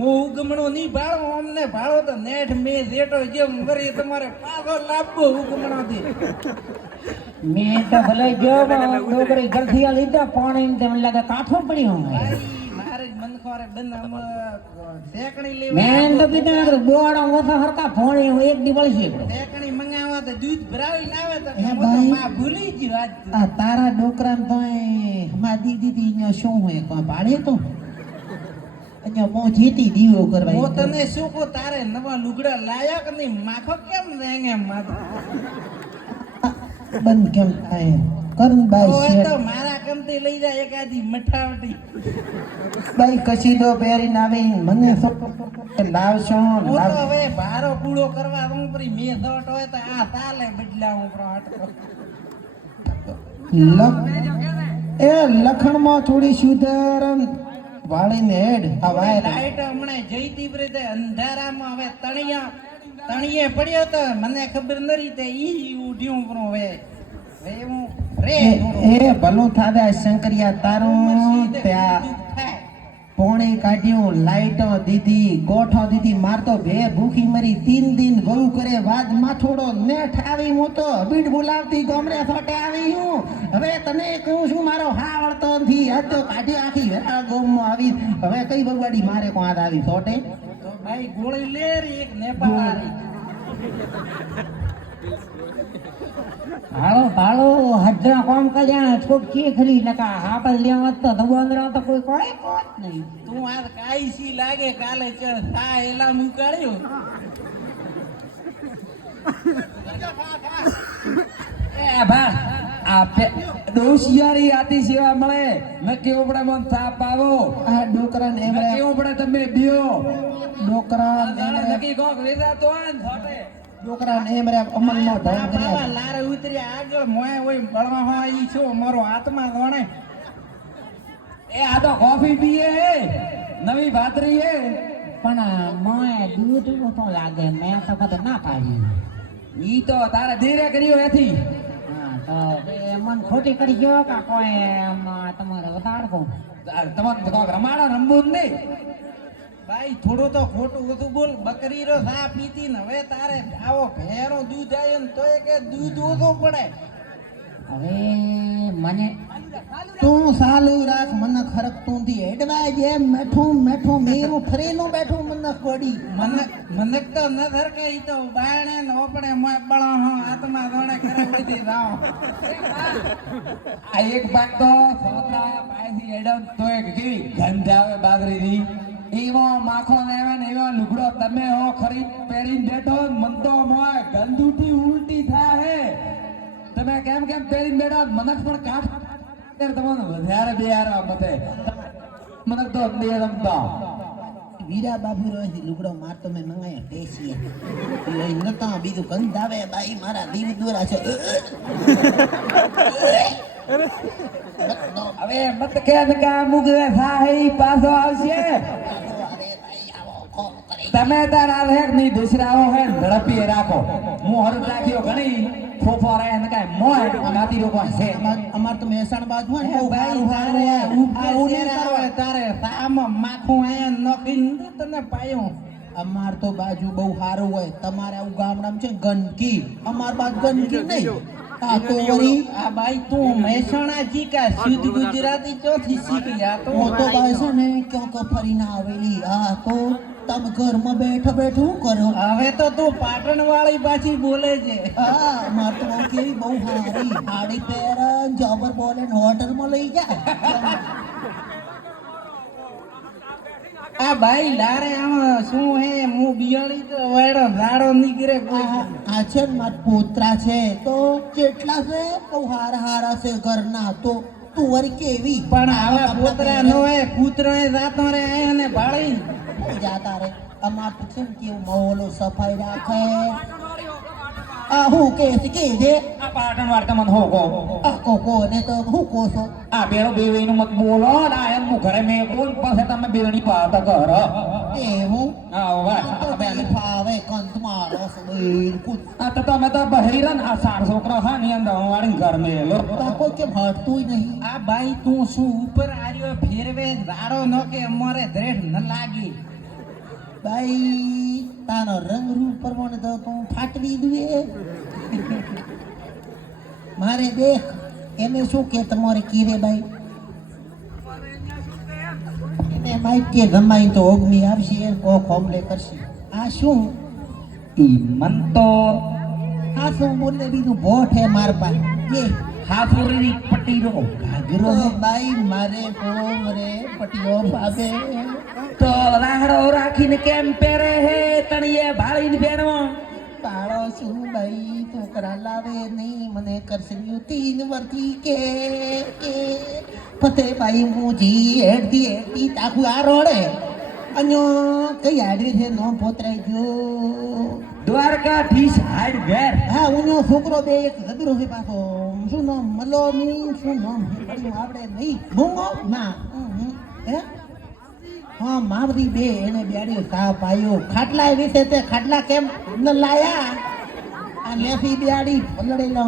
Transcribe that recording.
હું ઉગમણો નહીં ભાળો અમને ભાળો તો નેઠ મે જેટો જેમ વરી તમારે પાછો લાભો ઉગમણોથી. મેં તો ભલે ગયો ડોકરી ગલથિયા લીધા પાણી તેમ લાગે કાઠો પડ્યો ભાઈ મારે જ મન ખોરે બંધ શેકણી લેવા મેં તો કીધું બોડા ઓછા હરકા ભોણી એક દી વળશે શેકણી મંગાવવા તો દૂધ ભરાવીને આવે તો હે ભાઈ. માં ભૂલી ગઈ વાત. આ તારા ડોકરાને તો હમા દીદી અહીંયા શું હોય કોઈ પાડે તો અહીંયા મો જીતી દીવો કરવા હું તને શું કહું તારે નવા લુગડા લાયા કે નહીં માખો કેમ રેંગે માથે બંધ કેમ થાય કરણબાઈ ઓય શેઠ તો મારા કમથી લઈ જાય એકાદી મઠાવટી. બાઈ કશીદો પહેરીને આવે મને લાવશો હું તો હવે ભારો પૂળો કરવા હું પરી મે દોટ હોય તો આ તાલે બદલા હું પ્રોટકો એ લખણમાં થોડી સુધારણ વાળીને હેડ આ વાયર લાઈટ હમણાં જઈતી પ્રીતે અંધારામાં હવે તણિયે પડ્યો તો મને ખબર ન રહી તે ઈ ઉઠ્યું પ્રો હવે હું રે એ ભલું થાદા શંકરિયા તારું ત્યાં પોણી કાઢ્યું લાઈટો દીધી ગોઠો દીધી મારતો ભે ભૂખી મરી 3 દિન વહુ કરે વાદ માથોડો નેઠ આવી હું તો બીડ બોલાવતી ગોમરે સોટે આવી હું હવે તને કહું છું મારો હાવળતો નથી આ તો કાઢી આખી વેરા ગોમમાં આવી હવે કઈ ભગવાડી મારે કોણ આવી સોટે તો ભાઈ ગોળી લે રે એક નેપાળી. હાલો હાલો હજરા કોમ કર્યા છોકરી ખરી લકા હાપલ લેવા તો દબોંદરા તો કોઈ કોઈ કોત નહીં તું આ કાઈ સી લાગે કાલે ચલ સા એલા મુકાડ્યો એ ભા આ દોશિયારી આતી સેવા મળે મેં કેવું પડે મન થાપ આવો આ ડોકરા ને મેં કેવું પડે તમે બીઓ ડોકરા દાડા લગી કોક લીધા તો આન થોટે ડોકરા ને એમ રે અમલ નો ઢોંગ બાબા કર્યા લારે ઉતરી આગળ મોય હોય બળવા હોય ઈ છો મારો આત્મા દોણે. એ આ તો કોફી પીએ હે નવી ભાતરી હે પણ મોય દૂધ તો લાગે મેં તો કદે ના પાડી ઈ તો તારે ધીરે કર્યો એથી હા તો એ મન ખોટી કરી ગયો કા કોઈ તમારે વધારકો તમને કોક રમાડો રમવું જ નહીં ભાઈ થોડું તો ખોટું બધું બોલ બકરી રો સા પીતી ને હવે તારે આવો ભેરો દૂધ આવ્યો ને તોય કે દૂધ ઓછો પડે. હવે મને તું સાલું રાખ મને ખરક તું થી હેડવા જેમ મેઠું મેઠું મેરું ફરીનું બેઠું મને પડી મને તો ન ધરકે ઈ તો બાયણે ને ઓપડે મોય બળા હો આત્મા દોણે કરે ઉધી રાવ. આ એક પાક તો સોતરા પાયથી એડમ તો એક કેવી ગંધ આવે બાદરીની એવો માખો ને આવે ને એવો લુગડો તમે હો ખરીદ પહેરીને બેઠો મન તો મોય ગંદુટી ઉલટી થાય હે તમે કેમ કેમ પહેરીને બેઠા મનક પણ કાઢ તમને વધારે બેહારા મતે મનક તો બે રમતા વીરા બાબુ રોહી લુગડો મારતો મેં મંગાયા પેશી લઈ નતા બીજું ગંધ આવે બાઈ મારા દીવ દોરા છે હવે મત કે કા મુગરે થાય પાછો આવશે તમે તાર આ હેક ની દુસરાઓ હે ઝડપી રાખો હું હરત રાખ્યો ઘણી ફોફો રહે ને કાય મોય નાતી રોકો છે અમાર તો મહેસાણ બાજુ હોય ને બહુ ભાઈ સારું તારે સારું આ ઉની તારે સામાં માખું આયા નખીને તને પાયો. અમાર તો બાજુ બહુ સારું હોય તમારે આવું ગામડામાં છે ગંદકી અમાર બાજુ ગંદકી નહીં આ તો વળી આ ભાઈ તું મહેસાણા જીકા શુદ્ધ ગુજરાતી ચોથી શીખી આ તો હું તો ભાઈ છે ને ક્યાંક ફરીને આવેલી આ તો તમે ઘરમાં બેઠા બેઠું કરો હવે તો તું પાટણ વાળી પાછી બોલે છે. હા માર તો બહુ કેવી બહુ સારી સાડી પહેરે જબર બોલે હોટલમાં લઈ જાય આ ભાઈ લારે આમ શું હે હું બિયાળી તો વેડો ઝાડો નીકળે કોઈ આ છે ને મારા પોતરા છે તો કેટલા છે બહુ હારા હારા છે ઘરના તો તું વળી કેવી પણ આવા પોતરા નો હે કૂતરો એ જાતો રે અને ભાળી જાતા રે અમાર તો છે ને કેવું માહોલો સફાઈ રાખે આ હું કે છે આ પાટણ વાર્તા મન હો ગો આ કોકો ને તો હું કોસો આ બેરો બેવીનું મત બોલો ના એમ હું ઘરે મે કોણ પાસે તમે બેરણી પાતા કર એવું આ વાહ તો બેન ફાવે કંત મારો બિલકુલ આ તો તમે તો બહેરન આ સાર છોકરા હા ની અંદર વાળી ઘર મે લો કોઈ કેમ હટતું નહીં આ ભાઈ તું શું ઉપર આર્યો ફેરવે ઝાડો નો કે અમારે દ્રેઢ ન લાગી ભાઈ તારો રંગ રૂપ પ્રમાણે તો તું ફાટવી દે મારે દેખ એને શું કે તમારે કીરે ભાઈ એને માઇકે જમાઈ તો ઓગમી આવશે કો ખોમલે કરશે આ શું ઈ મન તો આ શું બોલે બીજું ભોટ હે માર પાસે એ હાફુરી પટીરો ઘાઘરો હે ભાઈ મારે કોમ રે પટીઓ પાસે તો રાહડો રાખીને કેમ પહેરે હે તણીએ ભાળીને પહેરવો તાળો શું ભાઈ છોકરા લાવે નહીં મને કરશું 3 વર્ષથી કે ફતે ભાઈ મુજી હેડતી તાકુ આ રોડે અન્યો કઈ આડવી છે નો પોતરાઈ ગયો દ્વારકા ધીશ હાડ ઘેર હા ઉનો છોકરો બે એક ગદરો છે પાછો શું નામ મલોની શું નામ પડ્યું આવડે નહીં ભૂંગો ના હે હા માવરી બે એને બેડ્યો તાપ આવ્યો ખાટલા વિશે તે ખાટલા કેમ ન લાયા આ લેફી બેડી પલડેલો